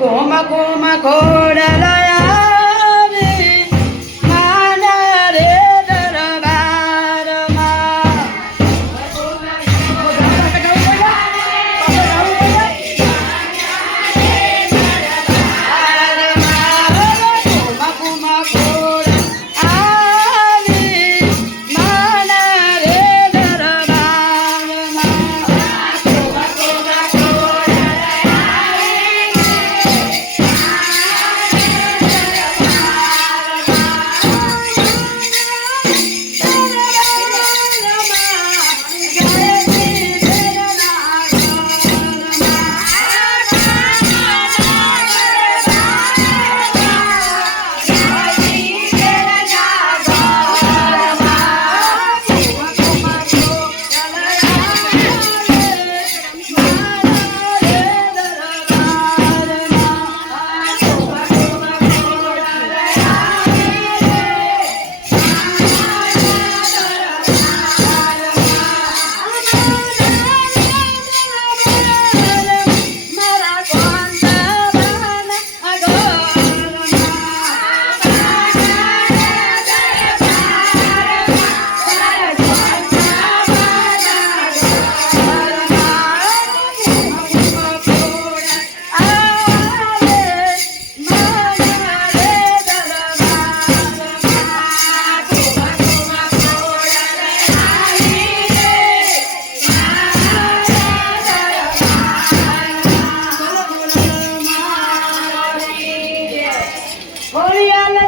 కోమ కోమ కోమ હોળી આલે